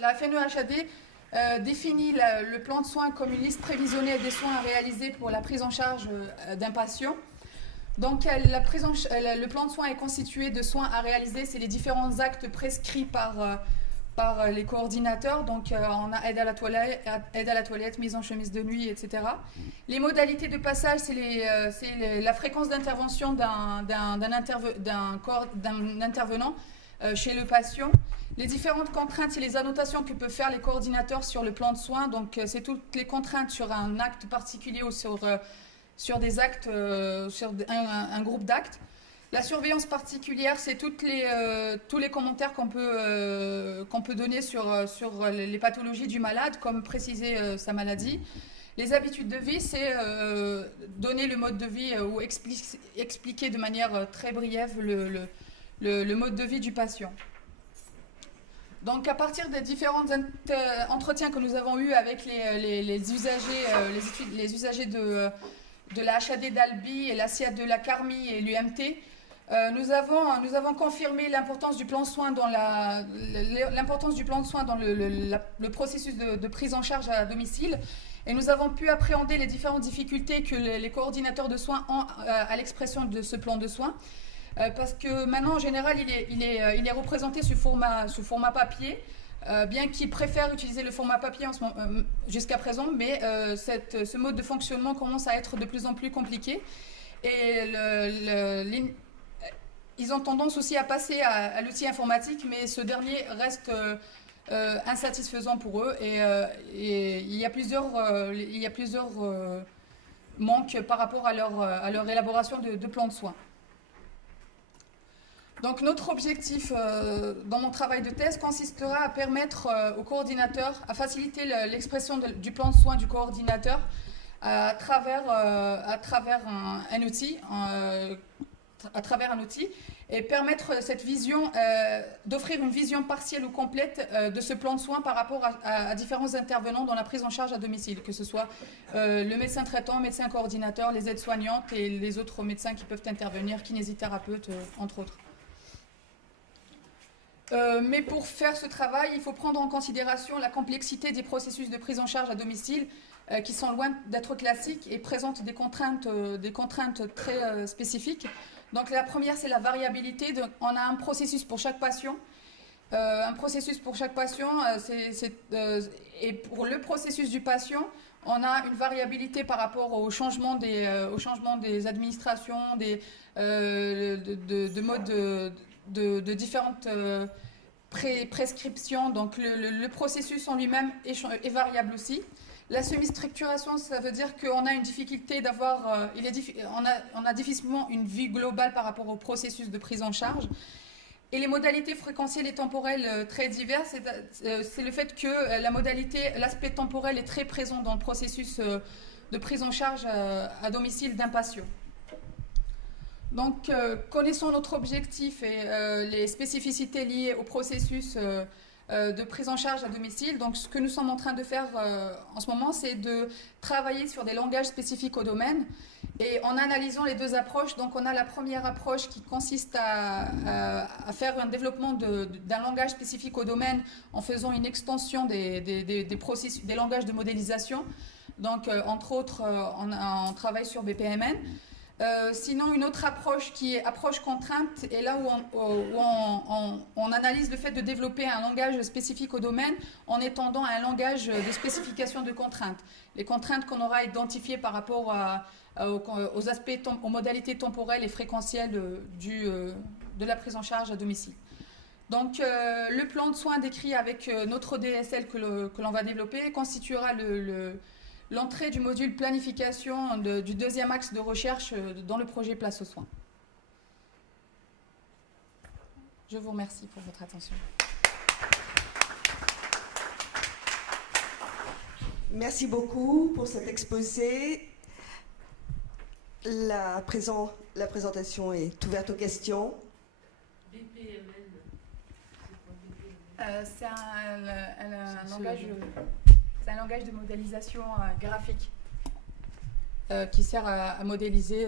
La FNEHAD définit le plan de soins comme une liste prévisionnelle des soins à réaliser pour la prise en charge d'un patient. Donc, le plan de soins est constitué de soins à réaliser, c'est les différents actes prescrits par les coordinateurs. Donc, on a aide à la toilette, mise en chemise de nuit, etc. Les modalités de passage, c'est la fréquence d'intervention d'un intervenant chez le patient. Les différentes contraintes, c'est les annotations que peuvent faire les coordinateurs sur le plan de soins. Donc, c'est toutes les contraintes sur un acte particulier ou sur des actes, sur un groupe d'actes. La surveillance particulière, c'est tous les commentaires qu'on peut donner sur les pathologies du malade, comme préciser sa maladie. Les habitudes de vie, c'est donner le mode de vie ou expliquer de manière très brève le mode de vie du patient. Donc, à partir des différents entretiens que nous avons eus avec les usagers de la HAD d'Albi et la SIAD de la CARMI et l'UMT, nous avons confirmé l'importance du plan de soins dans le processus de prise en charge à domicile, et nous avons pu appréhender les différentes difficultés que les coordinateurs de soins ont à l'expression de ce plan de soins. Parce que maintenant, en général, il est représenté sous format papier, bien qu'ils préfèrent utiliser le format papier jusqu'à présent, mais ce mode de fonctionnement commence à être de plus en plus compliqué. Et ils ont tendance aussi à passer à l'outil informatique, mais ce dernier reste insatisfaisant pour eux. Et il y a plusieurs manques par rapport à leur élaboration de plans de soins. Donc, notre objectif dans mon travail de thèse consistera à permettre au coordinateur, à faciliter l'expression du plan de soins du coordinateur à travers un outil, et permettre cette vision, d'offrir une vision partielle ou complète de ce plan de soins par rapport à différents intervenants dans la prise en charge à domicile, que ce soit le médecin traitant, médecin coordinateur, les aides-soignantes et les autres médecins qui peuvent intervenir, kinésithérapeutes, entre autres. Mais pour faire ce travail, il faut prendre en considération la complexité des processus de prise en charge à domicile qui sont loin d'être classiques et présentent des contraintes très spécifiques. Donc la première, c'est la variabilité. On a un processus pour chaque patient. Et pour le processus du patient, on a une variabilité par rapport au changement des administrations, de modes de différentes prescriptions. Donc le processus en lui-même est variable aussi. La semi-structuration, ça veut dire qu'on a une difficulté d'avoir, on a difficilement une vue globale par rapport au processus de prise en charge. Et les modalités fréquentielles et temporelles très diverses, c'est le fait que l'aspect temporel est très présent dans le processus de prise en charge à domicile d'un patient. Donc, connaissons notre objectif et les spécificités liées au processus de prise en charge à domicile. Donc, ce que nous sommes en train de faire en ce moment, c'est de travailler sur des langages spécifiques au domaine. Et en analysant les deux approches, donc on a la première approche qui consiste à faire un développement d'un langage spécifique au domaine en faisant une extension des langages de modélisation. Donc, entre autres, on travaille sur BPMN. Sinon, une autre approche qui est approche contrainte est là où on analyse le fait de développer un langage spécifique au domaine en étendant à un langage de spécification de contraintes. Les contraintes qu'on aura identifiées par rapport aux aspects, aux modalités temporelles et fréquentielles de la prise en charge à domicile. Donc, le plan de soins décrit avec notre DSL que l'on va développer constituera l'entrée du module planification du deuxième axe de recherche dans le projet Place aux soins. Je vous remercie pour votre attention. Merci beaucoup pour cet exposé. La présentation est ouverte aux questions. BPMN, C'est un langage... C'est un langage de modélisation graphique qui sert à modéliser,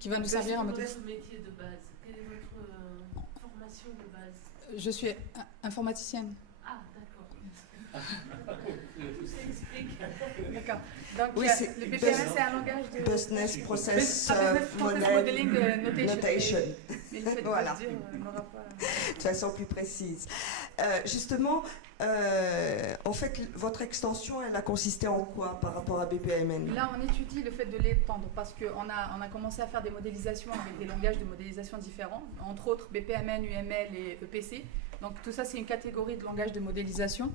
qui va nous servir à modéliser. Quel est votre métier de base? Quelle est votre formation de base? Je suis informaticienne. Ah, d'accord. Tout s'explique. D'accord. Donc, Oui, le BPMN, c'est un langage de... Business Process Business Process Modeling Modeling Notation. Mais le fait Voilà. de le dire n'aura pas... De façon plus précise. Justement, en fait, votre extension, elle a consisté en quoi par rapport à BPMN? Là, on étudie le fait de l'étendre parce qu'on a commencé à faire des modélisations avec des langages de modélisation différents, entre autres BPMN, UML et EPC. Donc tout ça, c'est une catégorie de langage de modélisation.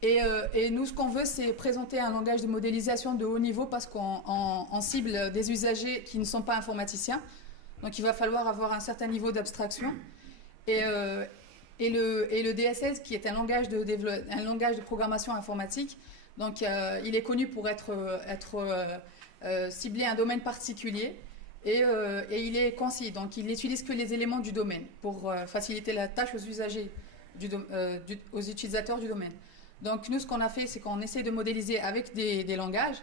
Et nous, ce qu'on veut, c'est présenter un langage de modélisation de haut niveau parce qu'on cible des usagers qui ne sont pas informaticiens. Donc il va falloir avoir un certain niveau d'abstraction. Et le DSS, qui est un langage de programmation informatique, donc il est connu pour être ciblé à un domaine particulier et il est concis. Donc il n'utilise que les éléments du domaine pour faciliter la tâche aux usagers, aux utilisateurs du domaine. Donc nous, ce qu'on a fait, c'est qu'on essaie de modéliser avec des langages.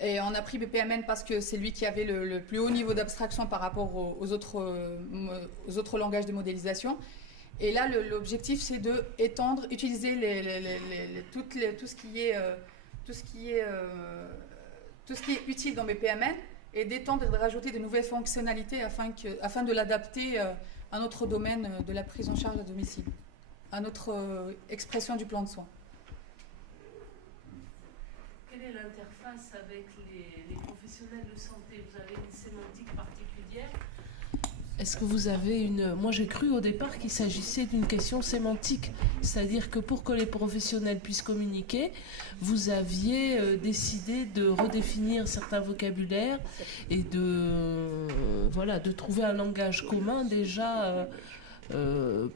Et on a pris BPMN parce que c'est lui qui avait le plus haut niveau d'abstraction par rapport aux autres langages de modélisation. Et là, l'objectif, c'est de étendre, utiliser tout ce qui est utile dans BPMN et d'étendre et de rajouter de nouvelles fonctionnalités afin de l'adapter à notre domaine de la prise en charge à domicile, à notre expression du plan de soins. Quelle est l'interface avec les professionnels de santé? Vous avez une sémantique particulière? Est-ce que vous avez une... Moi, j'ai cru au départ qu'il s'agissait d'une question sémantique. C'est-à-dire que pour que les professionnels puissent communiquer, vous aviez décidé de redéfinir certains vocabulaires et de trouver un langage commun déjà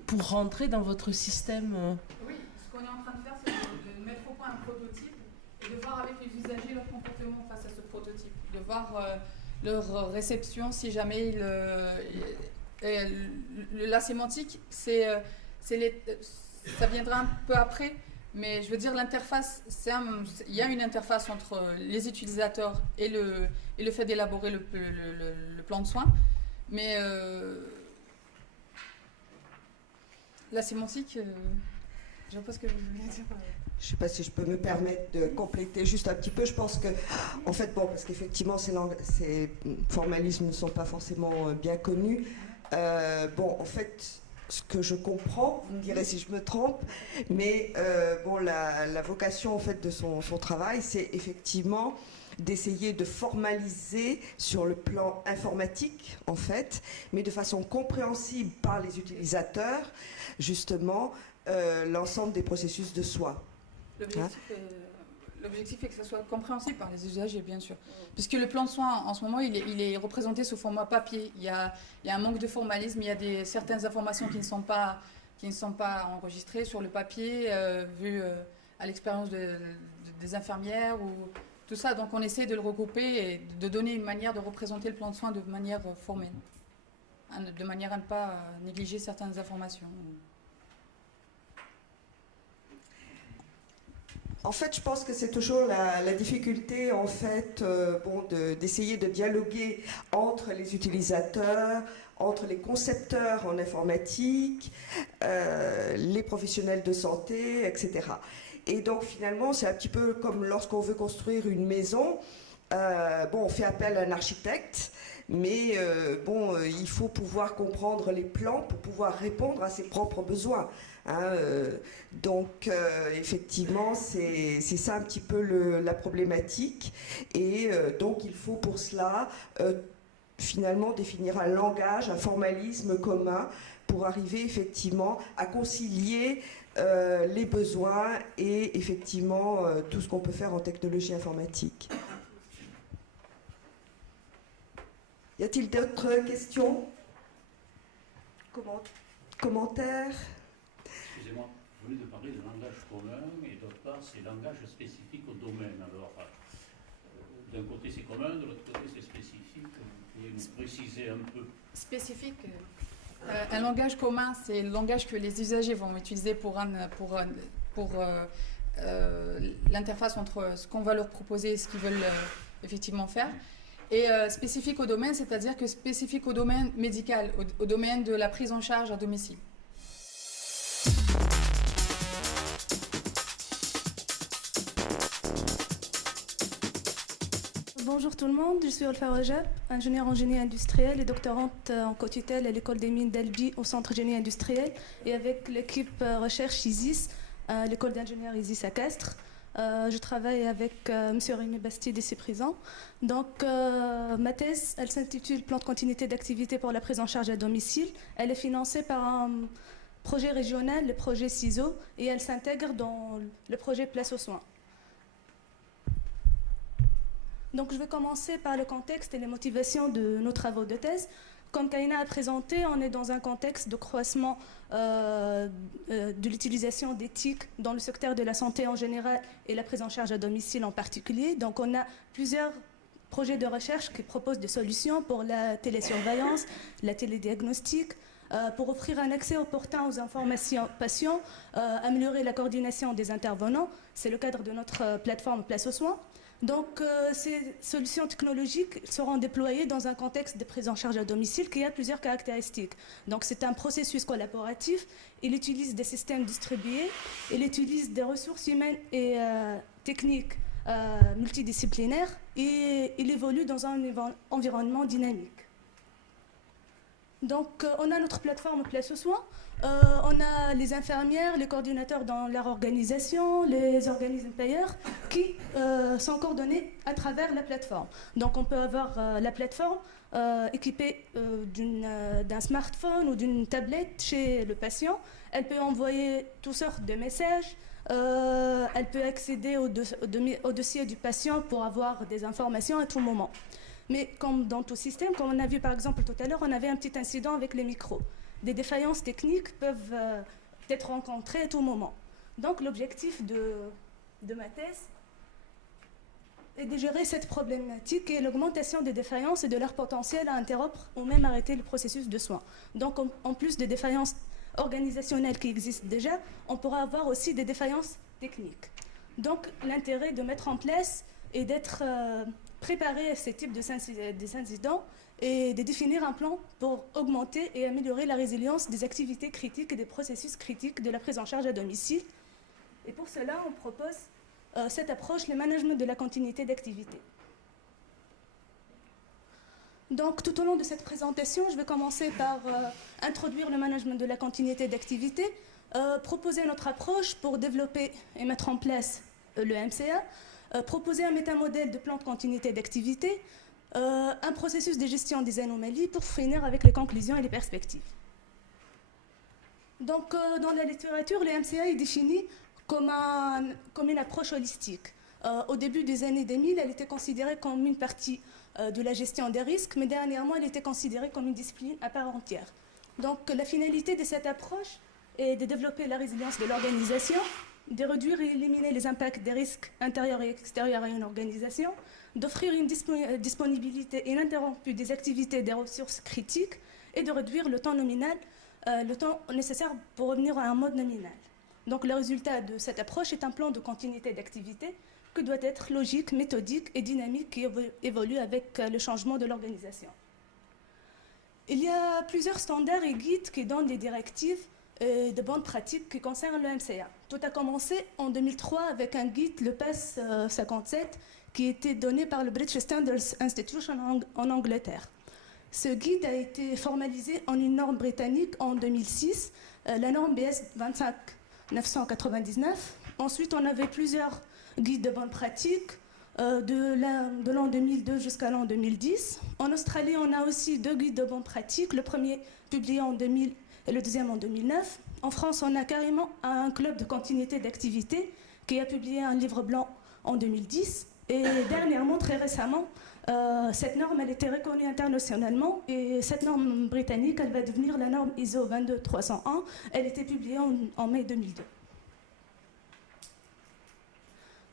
pour rentrer dans votre système. Oui, ce qu'on est en train de faire, c'est de mettre au point un prototype et de voir avec les usagers leur comportement face à ce prototype, de voir leur réception si jamais la sémantique, ça viendra un peu après, mais je veux dire l'interface, il y a une interface entre les utilisateurs et le fait d'élaborer le plan de soins, mais la sémantique, je ne sais pas ce que vous voulez dire. Je ne sais pas si je peux me permettre de compléter juste un petit peu. Je pense que, en fait, parce qu'effectivement, ces formalismes ne sont pas forcément bien connus. En fait, ce que je comprends, vous me direz si je me trompe, mais la vocation, en fait, de son travail, c'est effectivement d'essayer de formaliser sur le plan informatique, en fait, mais de façon compréhensible par les utilisateurs, justement, l'ensemble des processus de soins. L'objectif est que ça soit compréhensible par les usagers, bien sûr. Puisque le plan de soins, en ce moment, il est représenté sous format papier. Il y a un manque de formalisme, il y a certaines informations qui ne sont pas enregistrées sur le papier, vues à l'expérience des infirmières ou tout ça. Donc on essaie de le regrouper et de donner une manière de représenter le plan de soins de manière formelle, de manière à ne pas négliger certaines informations. En fait, je pense que c'est toujours la difficulté, en fait, d'essayer de dialoguer entre les utilisateurs, entre les concepteurs en informatique, les professionnels de santé, etc. Et donc, finalement, c'est un petit peu comme lorsqu'on veut construire une maison. On fait appel à un architecte, mais il faut pouvoir comprendre les plans pour pouvoir répondre à ses propres besoins. Effectivement, c'est ça un petit peu la problématique. Et donc, il faut pour cela, finalement, définir un langage, un formalisme commun pour arriver effectivement à concilier les besoins et effectivement tout ce qu'on peut faire en technologie informatique. Y a-t-il d'autres questions? Commentaires? Excusez-moi, vous venez de parler de langage commun et d'autre part, c'est langage spécifique au domaine. Alors, d'un côté c'est commun, de l'autre côté c'est spécifique. Vous pouvez nous préciser un peu? Spécifique. Un langage commun, c'est le langage que les usagers vont utiliser pour l'interface entre ce qu'on va leur proposer et ce qu'ils veulent effectivement faire. Et spécifique au domaine, c'est-à-dire que spécifique au domaine médical, au domaine de la prise en charge à domicile. Bonjour tout le monde, je suis Olfa Rajab, ingénieure en génie industriel et doctorante en co-tutelle à l'école des mines d'Albi au centre génie industriel et avec l'équipe recherche ISIS, à l'école d'ingénieurs ISIS à Castres. Je travaille avec M. Rémi Bastide ici présent. Donc, ma thèse, elle s'intitule Plan de continuité d'activité pour la prise en charge à domicile. Elle est financée par un projet régional, le projet CISO, et elle s'intègre dans le projet Place aux soins. Donc, je vais commencer par le contexte et les motivations de nos travaux de thèse. Comme Kaina a présenté, on est dans un contexte de croissement de l'utilisation d'éthiques dans le secteur de la santé en général et la prise en charge à domicile en particulier. Donc, on a plusieurs projets de recherche qui proposent des solutions pour la télésurveillance, la télédiagnostic, pour offrir un accès opportun aux informations patients, améliorer la coordination des intervenants. C'est le cadre de notre plateforme Place aux soins. Donc, ces solutions technologiques seront déployées dans un contexte de prise en charge à domicile qui a plusieurs caractéristiques. Donc, c'est un processus collaboratif, il utilise des systèmes distribués, il utilise des ressources humaines et techniques multidisciplinaires et il évolue dans un environnement dynamique. Donc, on a notre plateforme Place aux soins. On a les infirmières, les coordinateurs dans leur organisation, les organismes payeurs qui sont coordonnés à travers la plateforme. Donc on peut avoir la plateforme équipée d'un smartphone ou d'une tablette chez le patient. Elle peut envoyer toutes sortes de messages. Elle peut accéder au dossier du patient pour avoir des informations à tout moment. Mais comme dans tout système, comme on a vu par exemple tout à l'heure, on avait un petit incident avec les micros. Des défaillances techniques peuvent être rencontrées à tout moment. Donc l'objectif de ma thèse est de gérer cette problématique et l'augmentation des défaillances et de leur potentiel à interrompre ou même arrêter le processus de soins. Donc en plus des défaillances organisationnelles qui existent déjà, on pourra avoir aussi des défaillances techniques. Donc l'intérêt de mettre en place et d'être préparé à ces types d'incidents et de définir un plan pour augmenter et améliorer la résilience des activités critiques et des processus critiques de la prise en charge à domicile. Et pour cela, on propose cette approche, le management de la continuité d'activité. Donc, tout au long de cette présentation, je vais commencer par introduire le management de la continuité d'activité, proposer notre approche pour développer et mettre en place le MCA, proposer un métamodèle de plan de continuité d'activité, un processus de gestion des anomalies pour finir avec les conclusions et les perspectives. Donc, dans la littérature, le MCA est défini comme une approche holistique. Au début des années 2000, elle était considérée comme une partie de la gestion des risques, mais dernièrement, elle était considérée comme une discipline à part entière. Donc, la finalité de cette approche est de développer la résilience de l'organisation, de réduire et éliminer les impacts des risques intérieurs et extérieurs à une organisation, d'offrir une disponibilité ininterrompue des activités des ressources critiques et de réduire le temps nominal, le temps nécessaire pour revenir à un mode nominal. Donc le résultat de cette approche est un plan de continuité d'activité qui doit être logique, méthodique et dynamique qui évolue avec le changement de l'organisation. Il y a plusieurs standards et guides qui donnent des directives et de bonnes pratiques qui concernent le MCA. Tout a commencé en 2003 avec un guide, le PAS 57, qui était donné par le British Standards Institution en Angleterre. Ce guide a été formalisé en une norme britannique en 2006, la norme BS 25999. Ensuite, on avait plusieurs guides de bonnes pratiques de l'an 2002 jusqu'à l'an 2010. En Australie, on a aussi 2 guides de bonnes pratiques, le premier publié en 2000 et le deuxième en 2009. En France, on a carrément un club de continuité d'activité qui a publié un livre blanc en 2010. Et dernièrement, très récemment, cette norme elle était reconnue internationalement et cette norme britannique, elle va devenir la norme ISO 22301. Elle était publiée en mai 2002.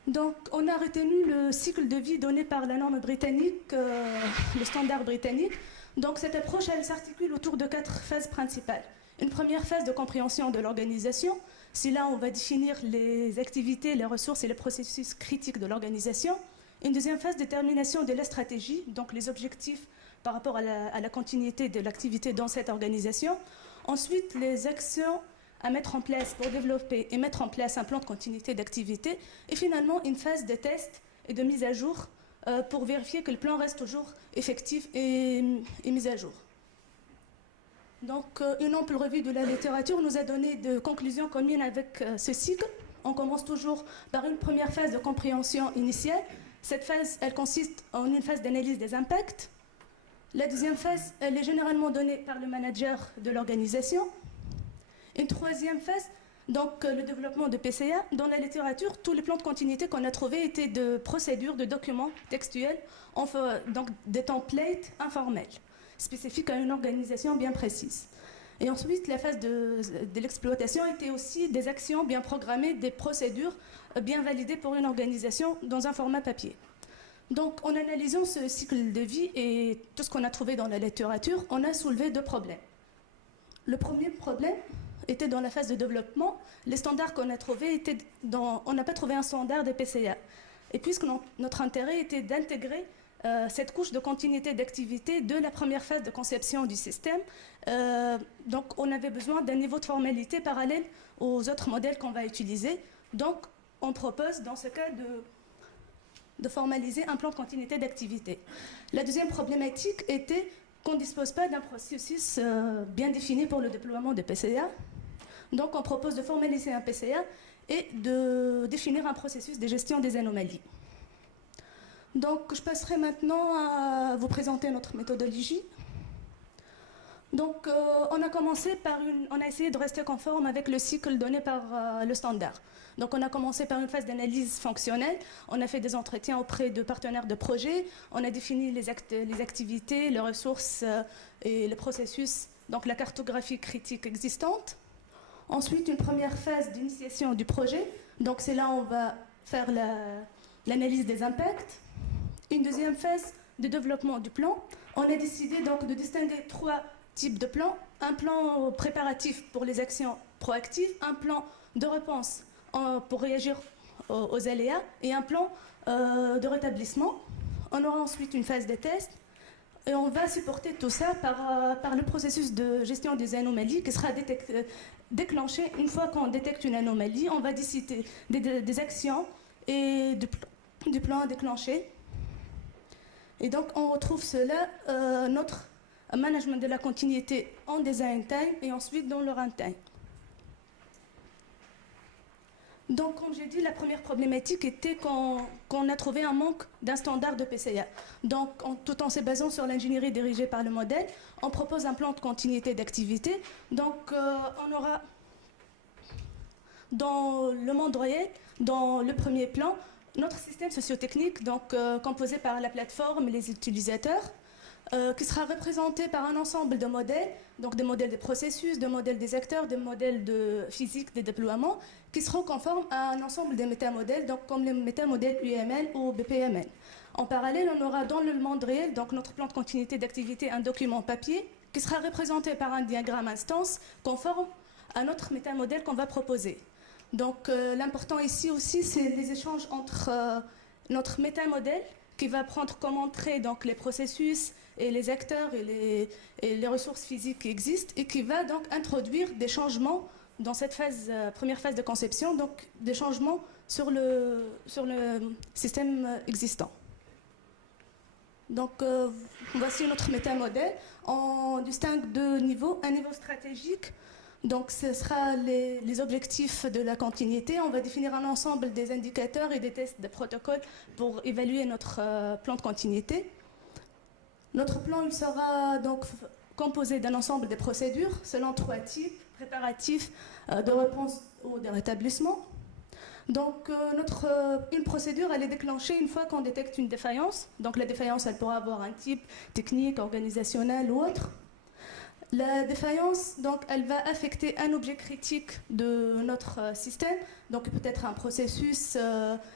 Donc, on a retenu le cycle de vie donné par la norme britannique, le standard britannique. Donc, cette approche, elle s'articule autour de 4 phases principales. Une première phase de compréhension de l'organisation. C'est là où on va définir les activités, les ressources et les processus critiques de l'organisation. Une deuxième phase, détermination de la stratégie, donc les objectifs par rapport à la continuité de l'activité dans cette organisation. Ensuite, les actions à mettre en place pour développer et mettre en place un plan de continuité d'activité. Et finalement, une phase de test et de mise à jour pour vérifier que le plan reste toujours effectif et mis à jour. Donc, une ample revue de la littérature nous a donné de conclusions communes avec ce cycle. On commence toujours par une première phase de compréhension initiale. Cette phase, elle consiste en une phase d'analyse des impacts. La deuxième phase, elle est généralement donnée par le manager de l'organisation. Une troisième phase, donc le développement de PCA. Dans la littérature, tous les plans de continuité qu'on a trouvés étaient de procédures, de documents textuels, donc des templates informels, spécifiques à une organisation bien précise. Et ensuite, la phase de l'exploitation était aussi des actions bien programmées, des procédures bien validées pour une organisation dans un format papier. Donc, en analysant ce cycle de vie et tout ce qu'on a trouvé dans la littérature, on a soulevé deux problèmes. Le premier problème était dans la phase de développement. Les standards qu'on a trouvés étaient on n'a pas trouvé un standard des PCA. Et puisque notre intérêt était d'intégrer cette couche de continuité d'activité de la première phase de conception du système, donc on avait besoin d'un niveau de formalité parallèle aux autres modèles qu'on va utiliser. Donc, on propose dans ce cas de formaliser un plan de continuité d'activité. La deuxième problématique était qu'on ne dispose pas d'un processus bien défini pour le déploiement des PCA. Donc, on propose de formaliser un PCA et de définir un processus de gestion des anomalies. Donc, je passerai maintenant à vous présenter notre méthodologie. Donc, on a essayé de rester conforme avec le cycle donné par le standard. Donc, on a commencé par une phase d'analyse fonctionnelle. On a fait des entretiens auprès de partenaires de projet. On a défini les activités, les ressources et le processus, donc la cartographie critique existante. Ensuite, une première phase d'initiation du projet. Donc, c'est là où on va faire l'analyse des impacts. Une deuxième phase de développement du plan. On a décidé donc de distinguer trois types de plans. Un plan préparatif pour les actions proactives, un plan de réponse pour réagir aux aléas et un plan de rétablissement. On aura ensuite une phase de test et on va supporter tout ça par le processus de gestion des anomalies qui sera déclenché une fois qu'on détecte une anomalie. On va décider des actions et du plan à déclencher. Et donc, on retrouve cela, notre management de la continuité en design time et ensuite dans le runtime. Donc, comme j'ai dit, la première problématique était qu'on a trouvé un manque d'un standard de PCA. Donc, tout en se basant sur l'ingénierie dirigée par le modèle, on propose un plan de continuité d'activité. Donc, on aura dans le monde réel, dans le premier plan, notre système socio-technique, donc composé par la plateforme et les utilisateurs, qui sera représenté par un ensemble de modèles, donc des modèles des processus, des modèles des acteurs, des modèles de physique des déploiements, qui seront conformes à un ensemble des métamodèles, donc comme les métamodèles UML ou BPML. En parallèle, on aura dans le monde réel, donc notre plan de continuité d'activité, un document papier, qui sera représenté par un diagramme instance conforme à notre métamodèle qu'on va proposer. Donc l'important ici aussi, c'est les échanges entre notre métamodèle, qui va prendre comme entrée donc, les processus et les acteurs et les ressources physiques qui existent, et qui va donc introduire des changements dans cette première phase de conception, donc des changements sur le système existant. Donc voici notre métamodèle. On distingue deux niveaux. Un niveau stratégique, donc ce sera les objectifs de la continuité. On va définir un ensemble des indicateurs et des tests de protocoles pour évaluer notre plan de continuité. Notre plan il sera donc composé d'un ensemble de procédures selon trois types: préparatifs, de réponse ou de rétablissement. Donc une procédure elle est déclenchée une fois qu'on détecte une défaillance. Donc la défaillance elle pourra avoir un type technique, organisationnel ou autre. La défaillance, donc, elle va affecter un objet critique de notre système, donc peut-être un processus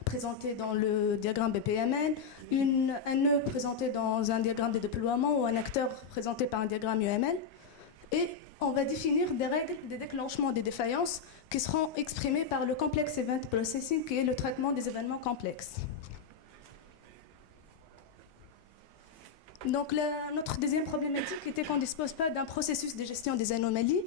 présenté dans le diagramme BPMN, un nœud présenté dans un diagramme de déploiement ou un acteur présenté par un diagramme UML. Et on va définir des règles de déclenchement des défaillances qui seront exprimées par le Complex Event Processing, qui est le traitement des événements complexes. Donc notre deuxième problématique était qu'on ne dispose pas d'un processus de gestion des anomalies.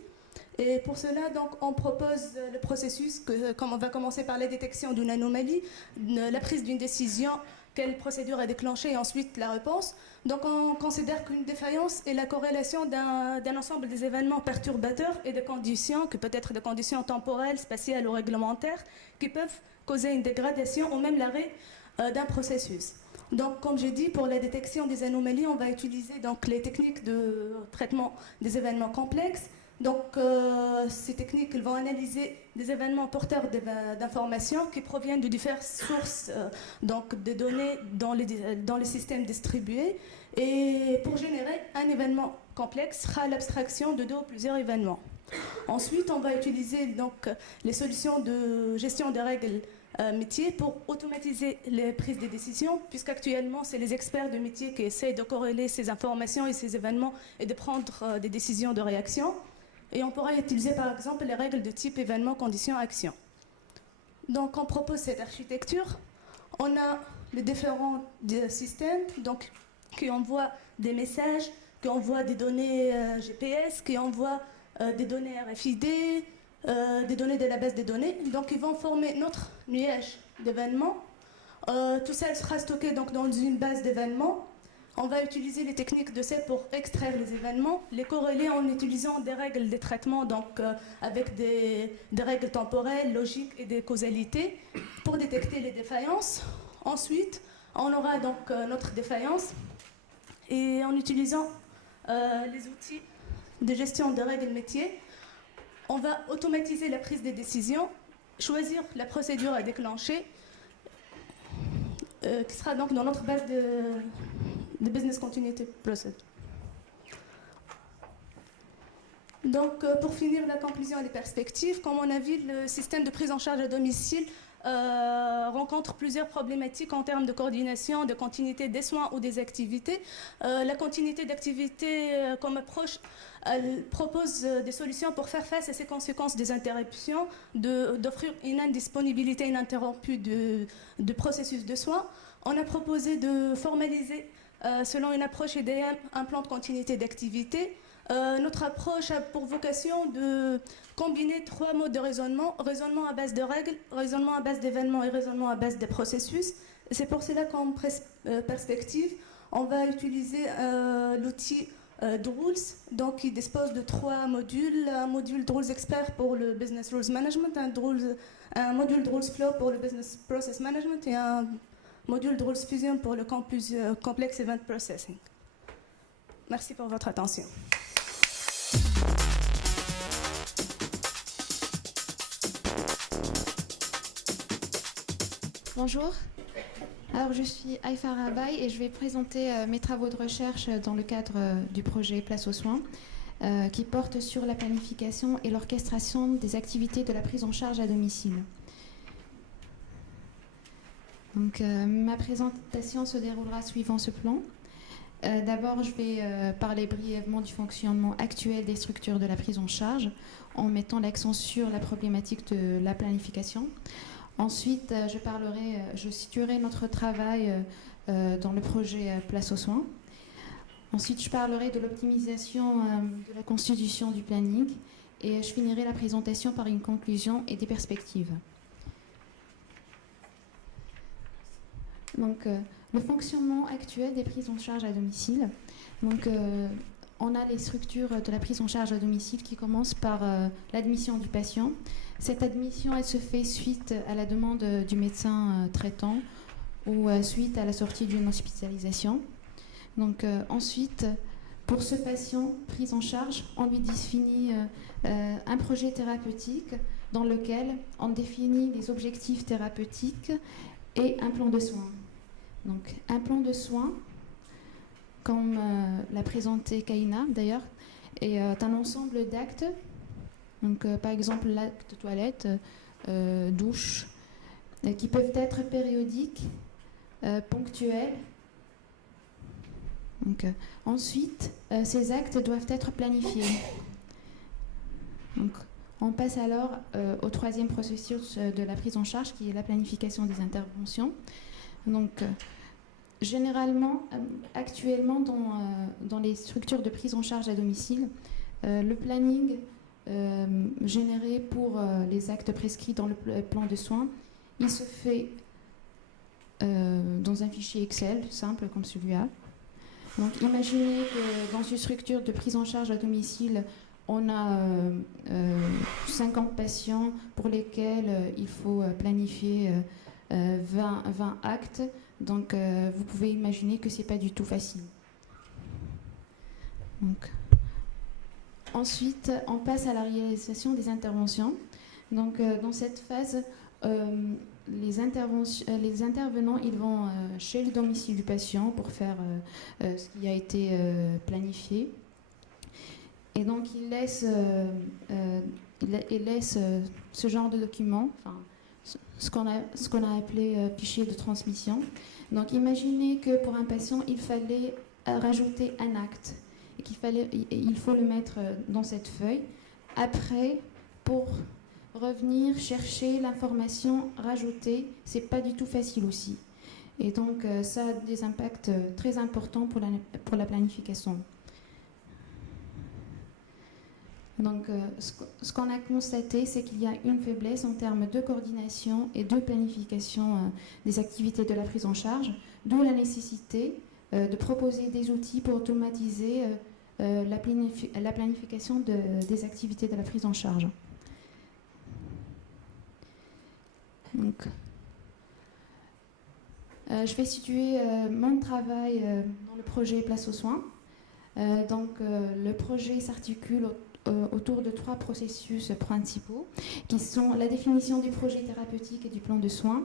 Et pour cela, donc, on propose le processus, comme on va commencer par la détection d'une anomalie, la prise d'une décision quelle procédure est déclenchée et ensuite la réponse. Donc on considère qu'une défaillance est la corrélation d'un ensemble des événements perturbateurs et des conditions, qui peut être des conditions temporelles, spatiales ou réglementaires, qui peuvent causer une dégradation ou même l'arrêt d'un processus. Donc, comme j'ai dit, pour la détection des anomalies, on va utiliser donc, les techniques de traitement des événements complexes. Donc, ces techniques vont analyser des événements porteurs d'informations qui proviennent de diverses sources donc de données dans les systèmes distribués. Et pour générer un événement complexe sera l'abstraction de deux ou plusieurs événements. Ensuite, on va utiliser donc, les solutions de gestion des règles métiers pour automatiser les prises de décision, puisqu'actuellement, c'est les experts de métier qui essayent de corréler ces informations et ces événements et de prendre des décisions de réaction. Et on pourra utiliser, par exemple, les règles de type événement, condition, action. Donc, on propose cette architecture. On a les différents systèmes donc, qui envoient des messages, qui envoient des données GPS, qui envoient des données RFID, des données de la base des données. Donc, ils vont former notre nuage d'événements. Tout ça sera stocké donc, dans une base d'événements. On va utiliser les techniques de CEP pour extraire les événements, les corréler en utilisant des règles de traitement, donc avec des règles temporelles, logiques et des causalités pour détecter les défaillances. Ensuite, on aura donc notre défaillance et en utilisant les outils de gestion des règles métiers, on va automatiser la prise des décisions, choisir la procédure à déclencher, qui sera donc dans notre base de Business Continuity Process. Donc, pour finir la conclusion et les perspectives, comme on a vu, le système de prise en charge à domicile rencontre plusieurs problématiques en termes de coordination, de continuité des soins ou des activités. La continuité d'activité comme approche, elle propose des solutions pour faire face à ces conséquences des interruptions, d'offrir une indisponibilité ininterrompue de processus de soins. On a proposé de formaliser, selon une approche EDM, un plan de continuité d'activité. Notre approche a pour vocation de combiner 3 modes de raisonnement: raisonnement à base de règles, raisonnement à base d'événements et raisonnement à base de processus. C'est pour cela qu'en perspective, on va utiliser l'outil Drules, donc qui dispose de 3 modules: un module Drules Expert pour le Business Rules Management, un module Drules Flow pour le Business Process Management et un module Drules Fusion pour le Complex Event Processing. Merci pour votre attention. Bonjour, alors je suis Aïfa Rabaï et je vais présenter mes travaux de recherche dans le cadre du projet Place aux soins qui porte sur la planification et l'orchestration des activités de la prise en charge à domicile. Donc, ma présentation se déroulera suivant ce plan. D'abord, je vais parler brièvement du fonctionnement actuel des structures de la prise en charge en mettant l'accent sur la problématique de la planification. Ensuite, je situerai notre travail dans le projet Place aux soins. Ensuite, je parlerai de l'optimisation de la constitution du planning et je finirai la présentation par une conclusion et des perspectives. Donc, le fonctionnement actuel des prises en charge à domicile. Donc, on a les structures de la prise en charge à domicile qui commencent par l'admission du patient. Cette admission, elle se fait suite à la demande du médecin traitant ou suite à la sortie d'une hospitalisation. Donc, ensuite, pour ce patient pris en charge, on lui définit un projet thérapeutique dans lequel on définit les objectifs thérapeutiques et un plan de soins. Donc, un plan de soins, comme l'a présenté Kaina d'ailleurs, est un ensemble d'actes. Donc, par exemple, l'acte de toilette, douche, qui peuvent être périodiques, ponctuels. Donc, ensuite, ces actes doivent être planifiés. Donc, on passe alors au 3e processus de la prise en charge, qui est la planification des interventions. Donc, généralement, actuellement, dans les structures de prise en charge à domicile, le planning généré pour les actes prescrits dans le plan de soins, il se fait dans un fichier Excel simple comme celui-là. Donc imaginez que dans une structure de prise en charge à domicile, on a 50 patients pour lesquels il faut planifier 20 actes. Donc vous pouvez imaginer que ce n'est pas du tout facile. Donc, ensuite, on passe à la réalisation des interventions. Donc dans cette phase, les intervenants ils vont chez le domicile du patient pour faire ce qui a été planifié. Et donc ils laissent ce genre de document, enfin, ce qu'on a appelé fichier de transmission. Donc imaginez que pour un patient, il fallait rajouter un acte et il faut le mettre dans cette feuille. Après, pour revenir chercher l'information rajoutée, c'est pas du tout facile aussi. Et donc ça a des impacts très importants pour la planification. Donc ce qu'on a constaté, c'est qu'il y a une faiblesse en termes de coordination et de planification des activités de la prise en charge, d'où la nécessité de proposer des outils pour automatiser la planification des activités de la prise en charge. Donc, je vais situer mon travail dans le projet Place aux soins. Le projet s'articule autour de 3 processus principaux qui sont la définition du projet thérapeutique et du plan de soins,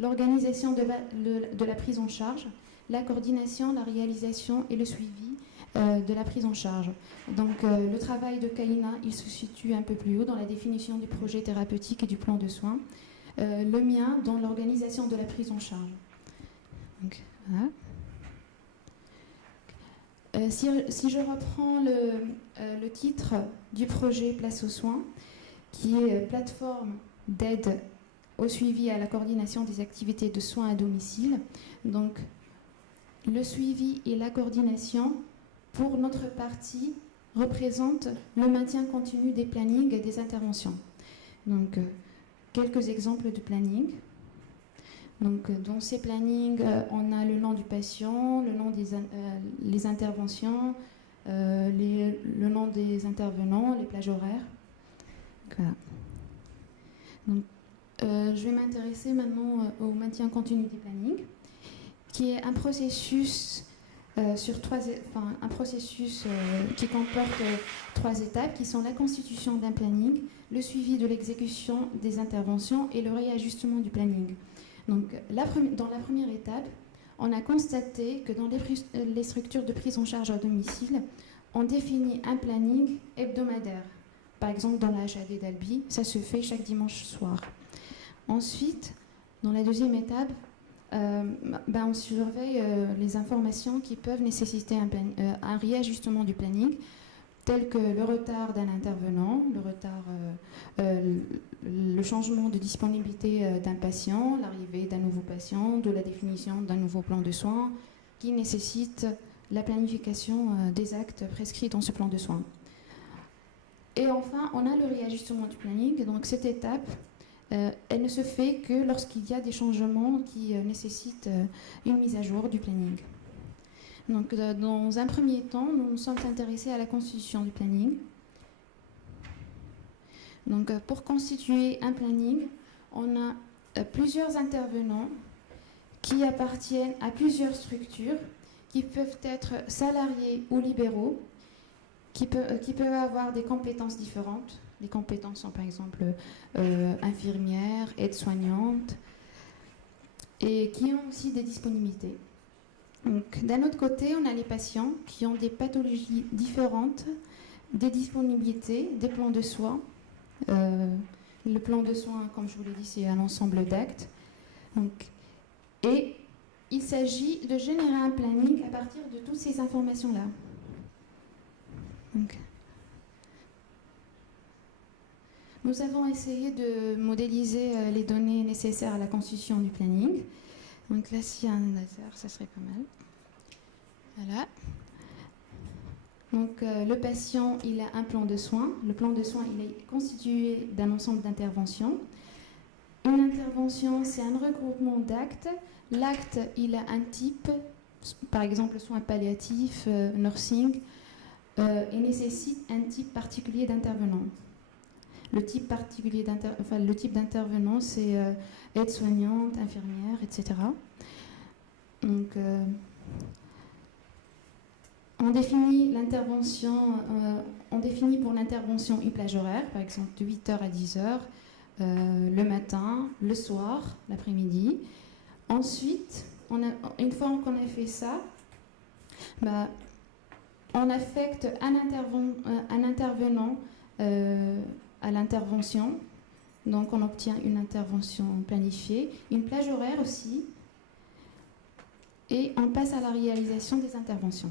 l'organisation de la prise en charge, la coordination, la réalisation et le suivi de la prise en charge. Donc le travail de Kaina, il se situe un peu plus haut dans la définition du projet thérapeutique et du plan de soins. Le mien dans l'organisation de la prise en charge. Donc, voilà. Si je reprends le titre du projet Place aux soins, qui est plateforme d'aide au suivi et à la coordination des activités de soins à domicile, donc le suivi et la coordination, pour notre partie, représentent le maintien continu des plannings et des interventions. Donc, quelques exemples de planning. Donc, dans ces plannings, on a le nom du patient, le nom des interventions, le nom des intervenants, les plages horaires. Voilà. Donc, je vais m'intéresser maintenant au maintien continu des plannings, qui est un processus qui comporte 3 étapes, qui sont la constitution d'un planning, le suivi de l'exécution des interventions et le réajustement du planning. Donc, dans la première étape, on a constaté que dans les structures de prise en charge à domicile, on définit un planning hebdomadaire. Par exemple, dans la HAD d'Albi, ça se fait chaque dimanche soir. Ensuite, dans la deuxième étape, on surveille les informations qui peuvent nécessiter un réajustement du planning, tels que le retard d'un intervenant, le changement de disponibilité d'un patient, l'arrivée d'un nouveau patient, de la définition d'un nouveau plan de soins qui nécessite la planification des actes prescrits dans ce plan de soins. Et enfin, on a le réajustement du planning. Donc cette étape, elle ne se fait que lorsqu'il y a des changements qui nécessitent une mise à jour du planning. Donc, dans un premier temps, nous nous sommes intéressés à la constitution du planning. Donc, pour constituer un planning, on a plusieurs intervenants qui appartiennent à plusieurs structures, qui peuvent être salariés ou libéraux, qui peuvent avoir des compétences différentes. Les compétences sont par exemple infirmières, aides-soignantes, et qui ont aussi des disponibilités. Donc, d'un autre côté, on a les patients qui ont des pathologies différentes, des disponibilités, des plans de soins. Le plan de soins, comme je vous l'ai dit, c'est un ensemble d'actes. Et il s'agit de générer un planning à partir de toutes ces informations-là. Nous avons essayé de modéliser les données nécessaires à la constitution du planning. Donc là, s'il y a un laser, ça serait pas mal. Voilà. Donc le patient, il a un plan de soins. Le plan de soins, il est constitué d'un ensemble d'interventions. Une intervention, c'est un regroupement d'actes l'acte, il a un type, par exemple soins palliatifs, nursing, et nécessite un type particulier d'intervenant. Le type d'intervenant, c'est aide-soignante, infirmière, etc. Donc, on définit pour l'intervention une plage horaire, par exemple de 8h à 10h, le matin, le soir, l'après-midi. Ensuite, une fois qu'on a fait ça, on affecte un intervenant à l'intervention. Donc on obtient une intervention planifiée, une plage horaire aussi, et on passe à la réalisation des interventions.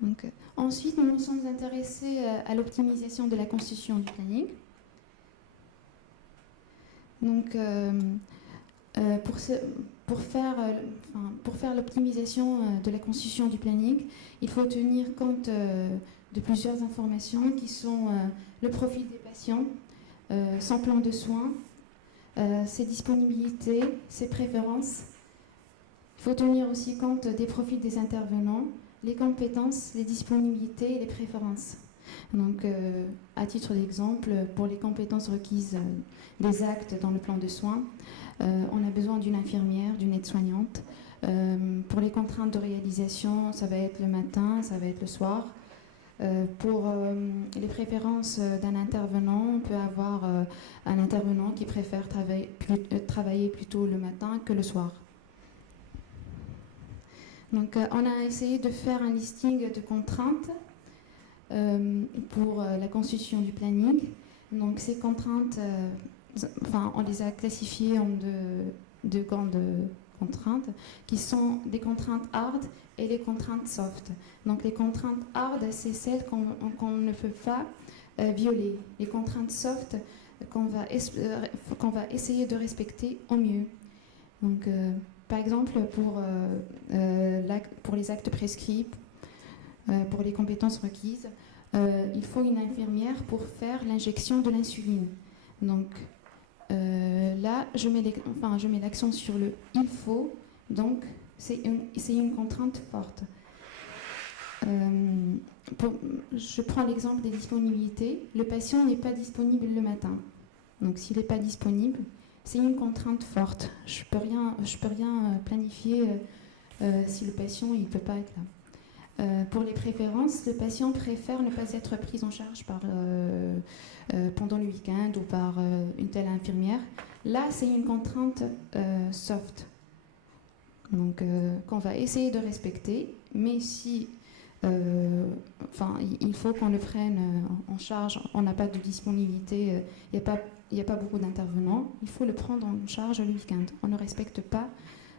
Donc, ensuite, nous nous sommes intéressés à l'optimisation de la constitution du planning. Donc, pour faire l'optimisation de la constitution du planning, il faut tenir compte de plusieurs informations qui sont le profil des patients, son plan de soins, ses disponibilités, ses préférences. Il faut tenir aussi compte des profils des intervenants, les compétences, les disponibilités et les préférences. Donc, à titre d'exemple, pour les compétences requises des actes dans le plan de soins, on a besoin d'une infirmière, d'une aide-soignante. Pour les contraintes de réalisation, ça va être le matin, ça va être le soir. Pour les préférences d'un intervenant, on peut avoir un intervenant qui préfère travailler plutôt le matin que le soir. Donc, on a essayé de faire un listing de contraintes pour la constitution du planning. Donc, ces contraintes, on les a classifiées en deux grandes contraintes, qui sont des contraintes hard et les contraintes soft. Donc, les contraintes hard, c'est celles qu'on ne peut pas violer. Les contraintes soft, qu'on va essayer de respecter au mieux. Donc, par exemple, pour les actes prescrits, pour les compétences requises, il faut une infirmière pour faire l'injection de l'insuline. Donc là, je mets l'accent sur le « il faut », donc c'est une contrainte forte. Je prends l'exemple des disponibilités. Le patient n'est pas disponible le matin. Donc s'il n'est pas disponible, c'est une contrainte forte. Je peux rien planifier si le patient ne peut pas être là. Pour les préférences, le patient préfère ne pas être pris en charge pendant le week-end ou par une telle infirmière. Là, c'est une contrainte soft. Donc, qu'on va essayer de respecter, mais si il faut qu'on le prenne en charge, on n'a pas de disponibilité, il n'y a pas beaucoup d'intervenants, il faut le prendre en charge le week-end. On ne respecte pas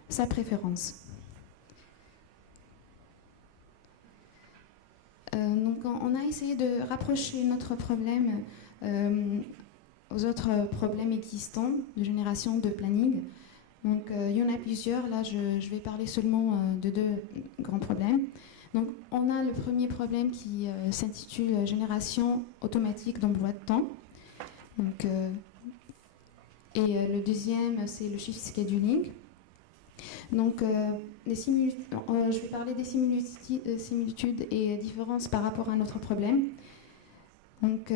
sa préférence. Donc on a essayé de rapprocher notre problème aux autres problèmes existants de génération de planning. Donc il y en a plusieurs, là je vais parler seulement de deux grands problèmes. Donc on a le premier problème qui s'intitule génération automatique d'emploi de temps. Donc, et le deuxième c'est le shift scheduling. Donc, je vais parler des similitudes et différences par rapport à notre problème. Donc,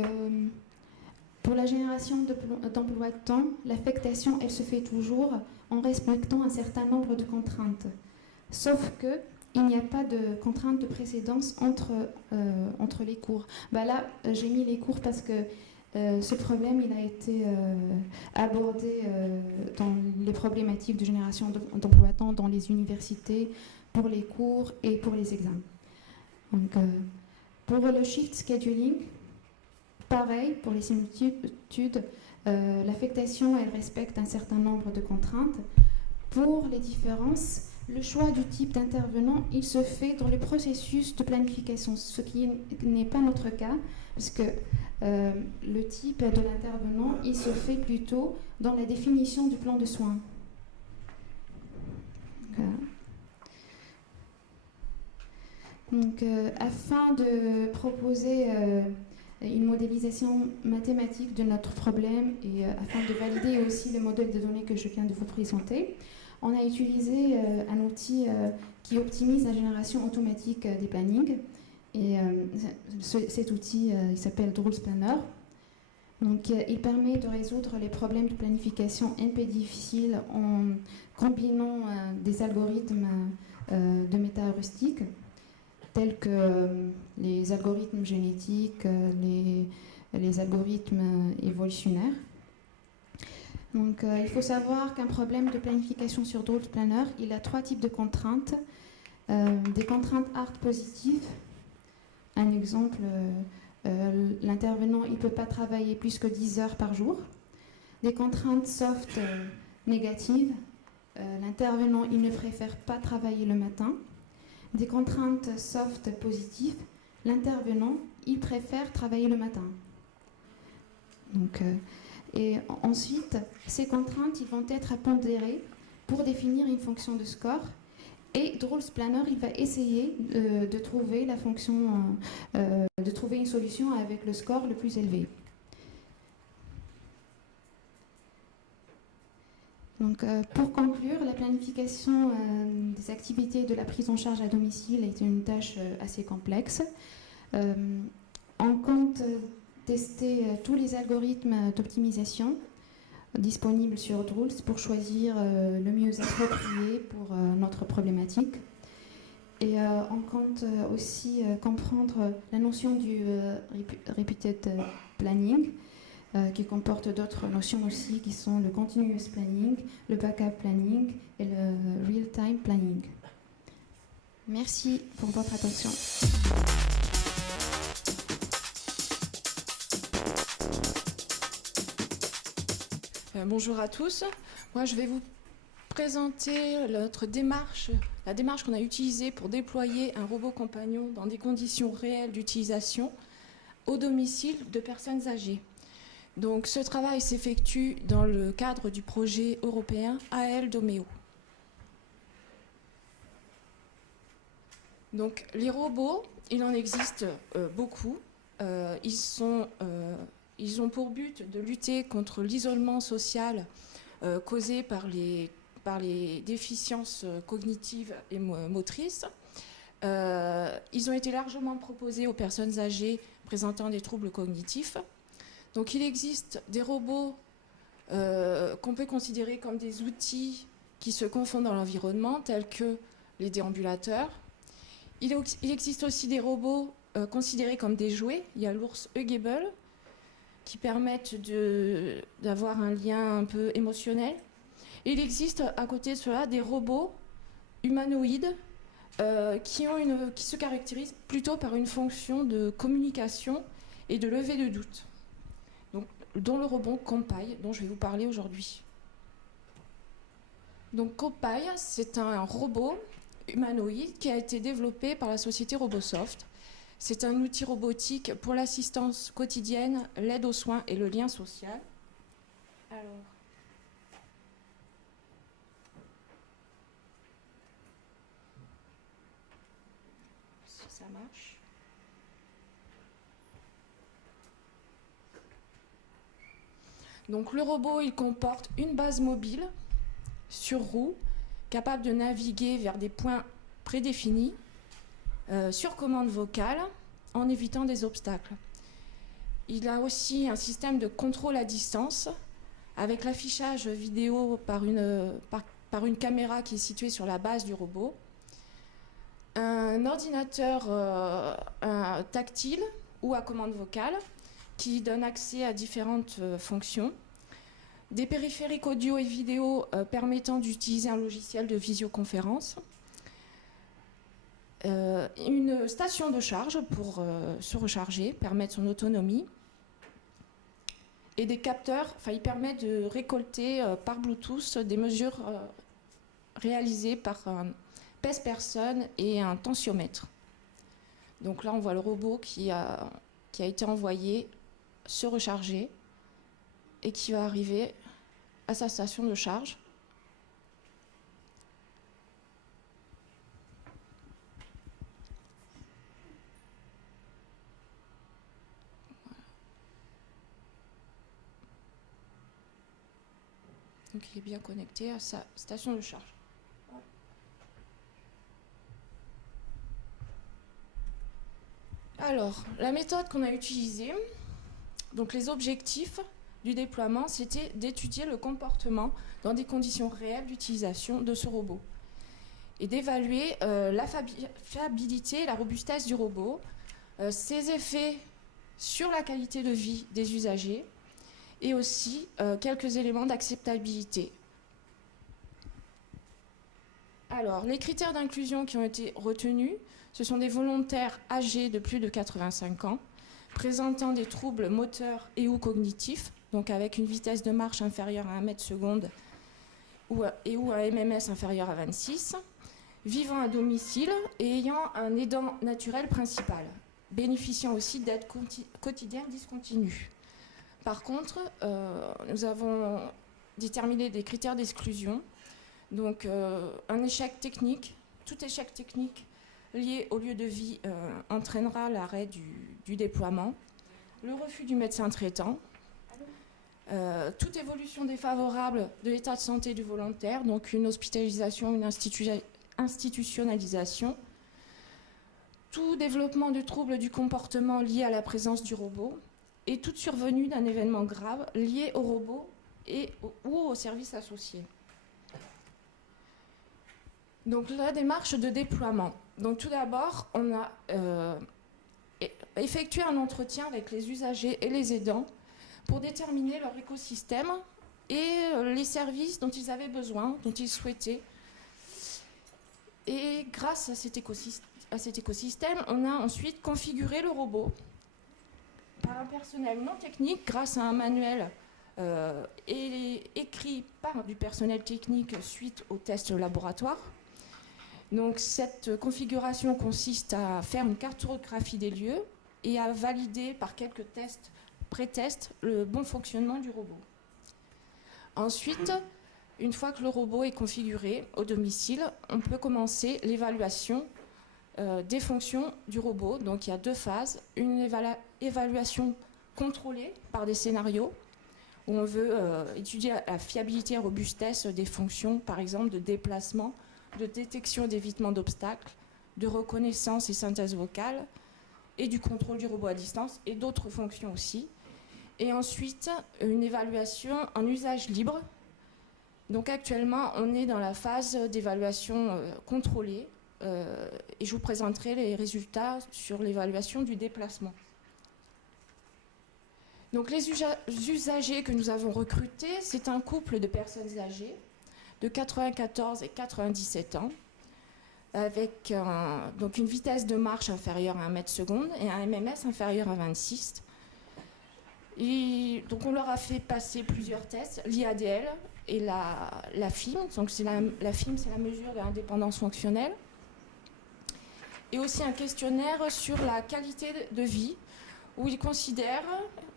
pour la génération d'emploi de temps, l'affectation, elle se fait toujours en respectant un certain nombre de contraintes. Sauf que il n'y a pas de contrainte de précédence entre les cours. Là, j'ai mis les cours parce que ce problème, il a été abordé dans les problématiques de génération d'emploi de temps dans les universités, pour les cours et pour les examens. Donc, pour le shift scheduling, pareil, pour les similitudes, l'affectation, elle respecte un certain nombre de contraintes. Pour les différences, le choix du type d'intervenant, il se fait dans le processus de planification, ce qui n'est pas notre cas, puisque le type de l'intervenant, il se fait plutôt dans la définition du plan de soins. Voilà. Donc, afin de proposer une modélisation mathématique de notre problème et afin de valider aussi le modèle de données que je viens de vous présenter, on a utilisé un outil qui optimise la génération automatique des plannings. Et cet outil, il s'appelle Drools Planner. Donc, il permet de résoudre les problèmes de planification un peu difficiles en combinant des algorithmes de méta-heuristiques, tels que les algorithmes génétiques, les algorithmes évolutionnaires. Donc, il faut savoir qu'un problème de planification sur Drools Planner, il a 3 types de contraintes. Des contraintes hard positives. Un exemple, l'intervenant il ne peut pas travailler plus que 10 heures par jour. Des contraintes soft négatives. L'intervenant il ne préfère pas travailler le matin. Des contraintes soft positives. L'intervenant il préfère travailler le matin. Donc, et ensuite, ces contraintes ils vont être à pondérer pour définir une fonction de score. Et Drools Planner, il va essayer de trouver la fonction, de trouver une solution avec le score le plus élevé. Donc, pour conclure, la planification des activités de la prise en charge à domicile est une tâche assez complexe. On compte tester tous les algorithmes d'optimisation disponibles sur Drools pour choisir le mieux approprié pour notre problématique. Et on compte aussi comprendre la notion du repeated planning, qui comporte d'autres notions aussi, qui sont le continuous planning, le backup planning et le real-time planning. Merci pour votre attention. Bonjour à tous. Moi, je vais vous présenter notre démarche, la démarche qu'on a utilisée pour déployer un robot compagnon dans des conditions réelles d'utilisation au domicile de personnes âgées. Donc, ce travail s'effectue dans le cadre du projet européen AL Domeo. Donc, les robots, il en existe beaucoup. Ils ont pour but de lutter contre l'isolement social causé par les déficiences cognitives et motrices. Ils ont été largement proposés aux personnes âgées présentant des troubles cognitifs. Donc il existe des robots qu'on peut considérer comme des outils qui se confondent dans l'environnement, tels que les déambulateurs. Il existe aussi des robots considérés comme des jouets. Il y a l'ours Huggable, qui permettent d'avoir un lien un peu émotionnel. Et il existe à côté de cela des robots humanoïdes qui se caractérisent plutôt par une fonction de communication et de levée de doute, donc, dont le robot Compay, dont je vais vous parler aujourd'hui. Donc Compay, c'est un robot humanoïde qui a été développé par la société Robosoft. C'est un outil robotique pour l'assistance quotidienne, l'aide aux soins et le lien social. Alors, si ça marche. Donc le robot, il comporte une base mobile sur roue, capable de naviguer vers des points prédéfinis, sur commande vocale, en évitant des obstacles. Il a aussi un système de contrôle à distance, avec l'affichage vidéo par une caméra qui est située sur la base du robot, un ordinateur tactile ou à commande vocale, qui donne accès à différentes fonctions, des périphériques audio et vidéo permettant d'utiliser un logiciel de visioconférence, une station de charge pour se recharger, permettre son autonomie, et des capteurs, il permet de récolter par Bluetooth des mesures réalisées par un pèse-personne et un tensiomètre. Donc là, on voit le robot qui a été envoyé se recharger et qui va arriver à sa station de charge. Voilà. Donc il est bien connecté à sa station de charge. Alors, la méthode qu'on a utilisée, donc les objectifs du déploiement, c'était d'étudier le comportement dans des conditions réelles d'utilisation de ce robot et d'évaluer la fiabilité et la robustesse du robot, ses effets sur la qualité de vie des usagers et aussi quelques éléments d'acceptabilité. Alors, les critères d'inclusion qui ont été retenus, ce sont des volontaires âgés de plus de 85 ans, présentant des troubles moteurs et ou cognitifs, donc avec une vitesse de marche inférieure à 1 mètre seconde ou un MMS inférieur à 26, vivant à domicile et ayant un aidant naturel principal, bénéficiant aussi d'aide quotidienne discontinue. Par contre, nous avons déterminé des critères d'exclusion. Donc, un échec technique, tout échec technique lié au lieu de vie entraînera l'arrêt du déploiement, le refus du médecin traitant, toute évolution défavorable de l'état de santé du volontaire, donc une hospitalisation, une institutionnalisation, tout développement de troubles du comportement lié à la présence du robot et toute survenue d'un événement grave lié au robot ou aux services associés. Donc la démarche de déploiement. Donc tout d'abord, on a effectué un entretien avec les usagers et les aidants pour déterminer leur écosystème et les services dont ils avaient besoin, dont ils souhaitaient. Et grâce à cet écosystème, on a ensuite configuré le robot par un personnel non technique grâce à un manuel écrit par du personnel technique suite aux tests laboratoires. Donc cette configuration consiste à faire une cartographie des lieux et à valider par quelques tests, pré-tests, le bon fonctionnement du robot. Ensuite, une fois que le robot est configuré au domicile, on peut commencer l'évaluation des fonctions du robot. Donc il y a 2 phases. Une évaluation contrôlée par des scénarios où on veut étudier la fiabilité et robustesse des fonctions, par exemple de déplacement, de détection et d'évitement d'obstacles, de reconnaissance et synthèse vocale, et du contrôle du robot à distance, et d'autres fonctions aussi. Et ensuite, une évaluation en usage libre. Donc actuellement, on est dans la phase d'évaluation contrôlée, et je vous présenterai les résultats sur l'évaluation du déplacement. Donc les usagers que nous avons recrutés, c'est un couple de personnes âgées, de 94 et 97 ans, avec donc une vitesse de marche inférieure à 1 mètre seconde et un MMS inférieur à 26. Et donc on leur a fait passer plusieurs tests, l'IADL et la FIM. Donc la FIM, c'est la mesure de l'indépendance fonctionnelle. Et aussi un questionnaire sur la qualité de vie, où ils considèrent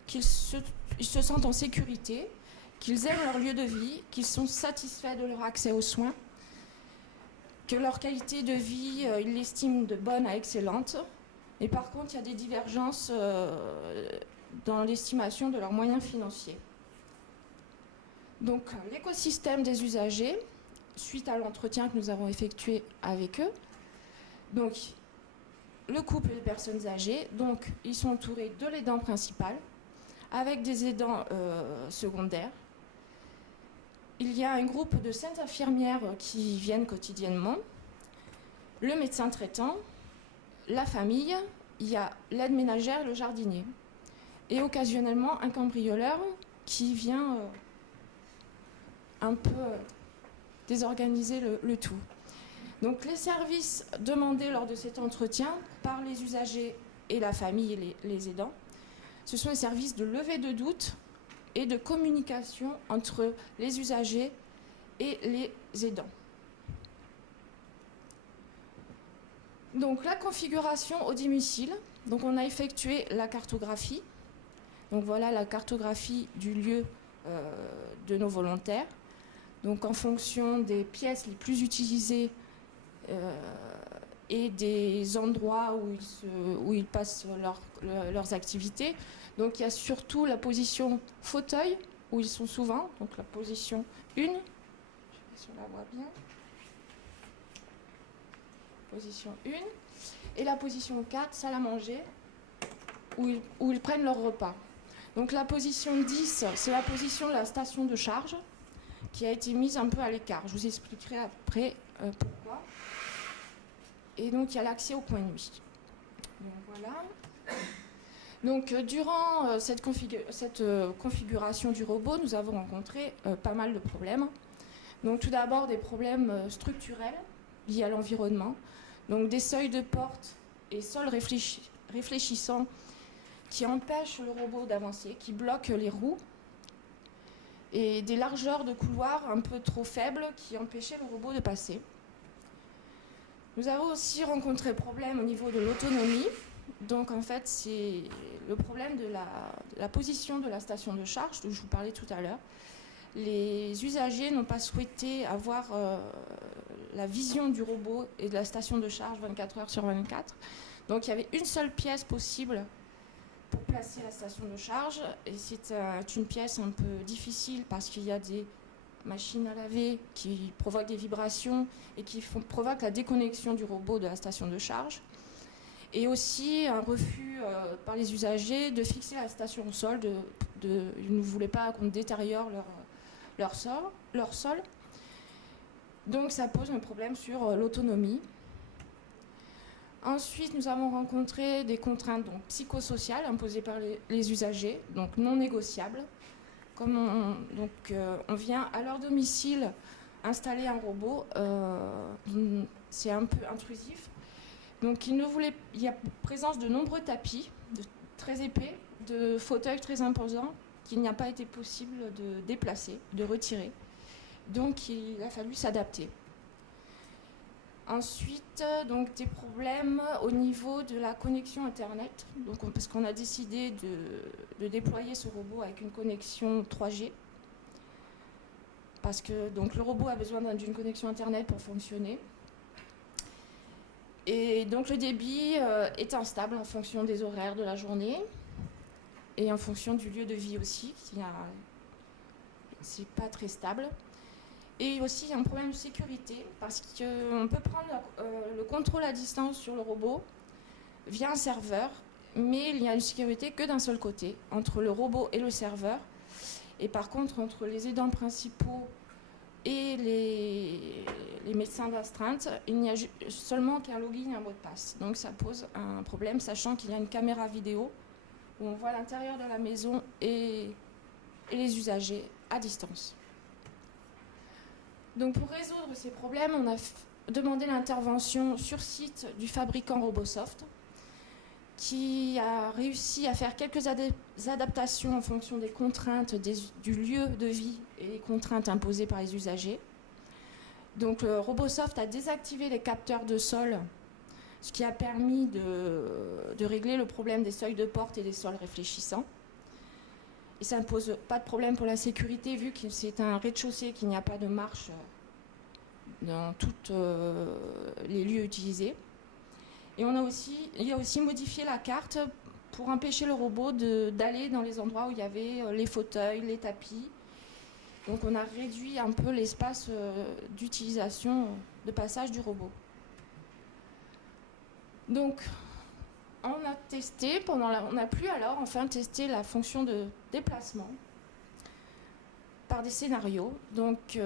qu'ils se sentent en sécurité, qu'ils aiment leur lieu de vie, qu'ils sont satisfaits de leur accès aux soins, que leur qualité de vie, ils l'estiment de bonne à excellente. Et par contre, il y a des divergences dans l'estimation de leurs moyens financiers. Donc, l'écosystème des usagers, suite à l'entretien que nous avons effectué avec eux, donc, le couple de personnes âgées, donc, ils sont entourés de l'aidant principal, avec des aidants secondaires. Il y a un groupe de 5 infirmières qui viennent quotidiennement, le médecin traitant, la famille, il y a l'aide ménagère, le jardinier. Et occasionnellement, un cambrioleur qui vient un peu désorganiser le tout. Donc les services demandés lors de cet entretien par les usagers et la famille et les aidants, ce sont les services de levée de doute et de communication entre les usagers et les aidants. Donc la configuration au domicile, donc on a effectué la cartographie. Donc voilà la cartographie du lieu de nos volontaires. Donc en fonction des pièces les plus utilisées et des endroits où ils passent leurs activités. Donc il y a surtout la position fauteuil où ils sont souvent, donc la position 1, je sais pas si on la voit bien, position 1, et la position 4, salle à manger, où ils prennent leur repas. Donc la position 10, c'est la position de la station de charge, qui a été mise un peu à l'écart. Je vous expliquerai après pourquoi. Et donc il y a l'accès au point de nuit. Donc voilà. Donc durant cette configuration du robot, nous avons rencontré pas mal de problèmes. Donc tout d'abord des problèmes structurels liés à l'environnement. Donc des seuils de porte et sols réfléchissants qui empêchent le robot d'avancer, qui bloquent les roues. Et des largeurs de couloirs un peu trop faibles qui empêchaient le robot de passer. Nous avons aussi rencontré problème au niveau de l'autonomie. Donc en fait, c'est le problème de la position de la station de charge dont je vous parlais tout à l'heure. Les usagers n'ont pas souhaité avoir la vision du robot et de la station de charge 24 heures sur 24. Donc il y avait une seule pièce possible pour placer la station de charge. Et c'est une pièce un peu difficile parce qu'il y a des machines à laver qui provoquent des vibrations et qui provoquent la déconnexion du robot de la station de charge. Et aussi un refus par les usagers de fixer la station au sol. Ils ne voulaient pas qu'on détériore leur sol. Donc ça pose un problème sur l'autonomie. Ensuite, nous avons rencontré des contraintes psychosociales imposées par les usagers, donc non négociables. Comme on vient à leur domicile installer un robot, c'est un peu intrusif. Donc il y a présence de nombreux tapis très épais, de fauteuils très imposants qu'il n'a pas été possible de déplacer, de retirer. Donc il a fallu s'adapter. Ensuite, donc, des problèmes au niveau de la connexion Internet, parce qu'on a décidé de déployer ce robot avec une connexion 3G, parce que donc, le robot a besoin d'une connexion Internet pour fonctionner. Et donc le débit est instable en fonction des horaires de la journée et en fonction du lieu de vie aussi, c'est pas très stable. Et aussi, il y a un problème de sécurité parce qu'on peut prendre le contrôle à distance sur le robot via un serveur, mais il n'y a une sécurité que d'un seul côté, entre le robot et le serveur. Et par contre, entre les aidants principaux et les médecins d'astreinte, il n'y a seulement qu'un login et un mot de passe. Donc ça pose un problème, sachant qu'il y a une caméra vidéo où on voit l'intérieur de la maison et les usagers à distance. Donc pour résoudre ces problèmes, on a demandé l'intervention sur site du fabricant Robosoft, qui a réussi à faire quelques adaptations en fonction des contraintes du lieu de vie et les contraintes imposées par les usagers. Donc Robosoft a désactivé les capteurs de sol, ce qui a permis de régler le problème des seuils de porte et des sols réfléchissants. Et ça ne pose pas de problème pour la sécurité, vu que c'est un rez-de-chaussée, qu'il n'y a pas de marche dans tous les lieux utilisés. Et il y a aussi modifié la carte pour empêcher le robot d'aller dans les endroits où il y avait les fauteuils, les tapis. Donc on a réduit un peu l'espace d'utilisation, de passage du robot. Donc on a testé, on a pu alors enfin tester la fonction de déplacement par des scénarios, donc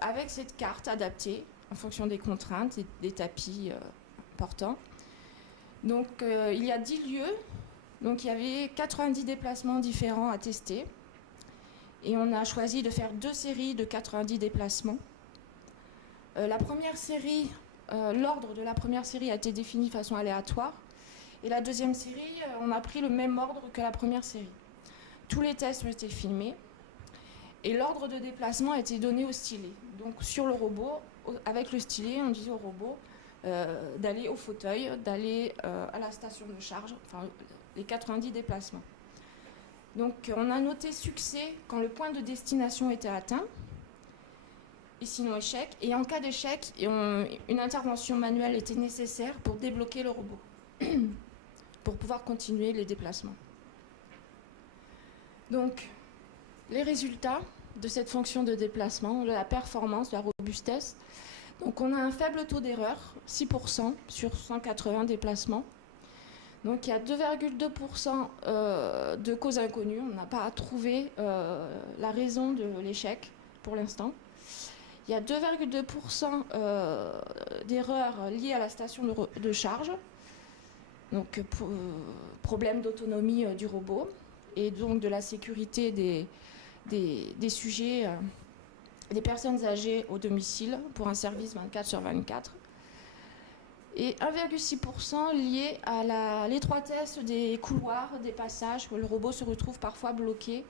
avec cette carte adaptée en fonction des contraintes et des tapis portants. Donc il y a 10 lieux, donc il y avait 90 déplacements différents à tester et on a choisi de faire 2 séries de 90 déplacements. La première série, l'ordre de la première série a été défini de façon aléatoire. Et la deuxième série, on a pris le même ordre que la première série. Tous les tests ont été filmés et l'ordre de déplacement a été donné au stylet. Donc sur le robot, avec le stylet, on disait au robot d'aller au fauteuil, d'aller à la station de charge, enfin les 90 déplacements. Donc on a noté succès quand le point de destination était atteint, et sinon échec. Et en cas d'échec, une intervention manuelle était nécessaire pour débloquer le robot, pour pouvoir continuer les déplacements. Donc, les résultats de cette fonction de déplacement, de la performance, de la robustesse. Donc on a un faible taux d'erreur, 6% sur 180 déplacements. Donc il y a 2,2% de causes inconnues. On n'a pas à trouver la raison de l'échec pour l'instant. Il y a 2,2% d'erreurs liées à la station de charge. Donc problème d'autonomie du robot et donc de la sécurité des sujets, des personnes âgées au domicile pour un service 24/24. Et 1,6% lié à l'étroitesse des couloirs, des passages, où le robot se retrouve parfois bloqué.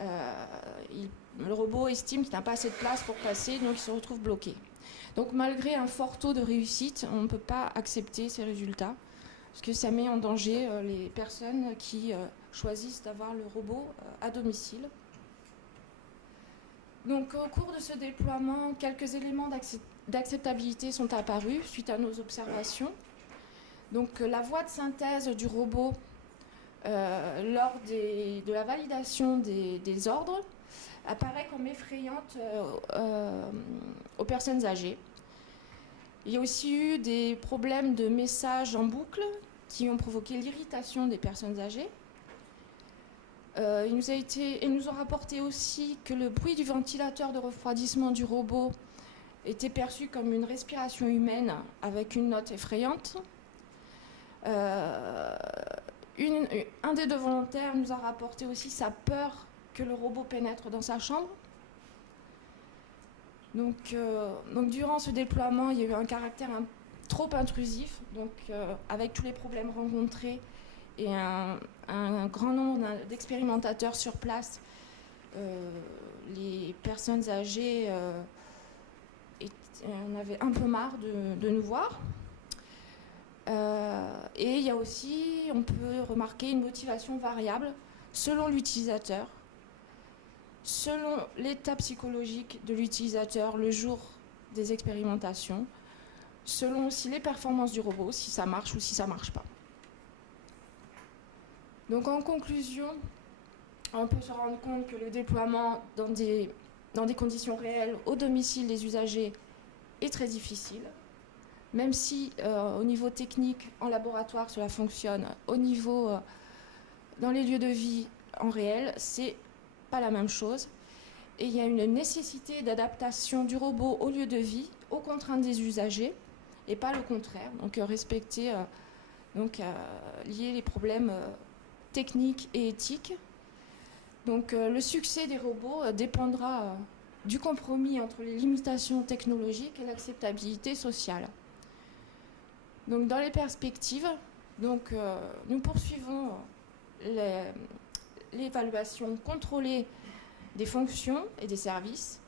Le robot estime qu'il n'a pas assez de place pour passer, donc il se retrouve bloqué. Donc malgré un fort taux de réussite, on ne peut pas accepter ces résultats, parce que ça met en danger les personnes qui choisissent d'avoir le robot à domicile. Donc au cours de ce déploiement, quelques éléments d'acceptabilité sont apparus suite à nos observations. Donc la voie de synthèse du robot lors de la validation des ordres apparaît comme effrayante aux personnes âgées. Il y a aussi eu des problèmes de messages en boucle qui ont provoqué l'irritation des personnes âgées. Ils nous ont rapporté aussi que le bruit du ventilateur de refroidissement du robot était perçu comme une respiration humaine avec une note effrayante. Un des deux volontaires nous a rapporté aussi sa peur que le robot pénètre dans sa chambre. Donc durant ce déploiement, il y a eu un caractère trop intrusif, avec tous les problèmes rencontrés et un grand nombre d'expérimentateurs sur place. Les personnes âgées en avaient un peu marre de nous voir. Et il y a aussi, on peut remarquer une motivation variable selon l'utilisateur, selon l'état psychologique de l'utilisateur le jour des expérimentations, selon aussi les performances du robot, si ça marche ou si ça ne marche pas. Donc en conclusion, on peut se rendre compte que le déploiement dans des conditions réelles au domicile des usagers est très difficile. Même si au niveau technique, en laboratoire, cela fonctionne, au niveau dans les lieux de vie en réel, c'est pas la même chose. Et il y a une nécessité d'adaptation du robot au lieu de vie, aux contraintes des usagers, et pas le contraire. Donc respecter, lier les problèmes techniques et éthiques. Donc le succès des robots dépendra du compromis entre les limitations technologiques et l'acceptabilité sociale. Donc dans les perspectives, nous poursuivons l'évaluation contrôlée des fonctions et des services.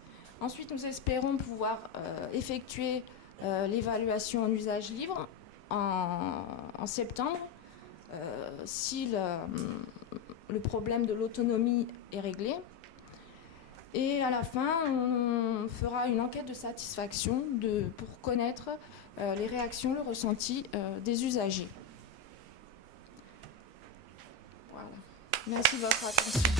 Ensuite, nous espérons pouvoir effectuer l'évaluation en usage libre en septembre, si le problème de l'autonomie est réglé. Et à la fin, on fera une enquête de satisfaction pour connaître les réactions, le ressenti des usagers. Voilà. Merci de votre attention.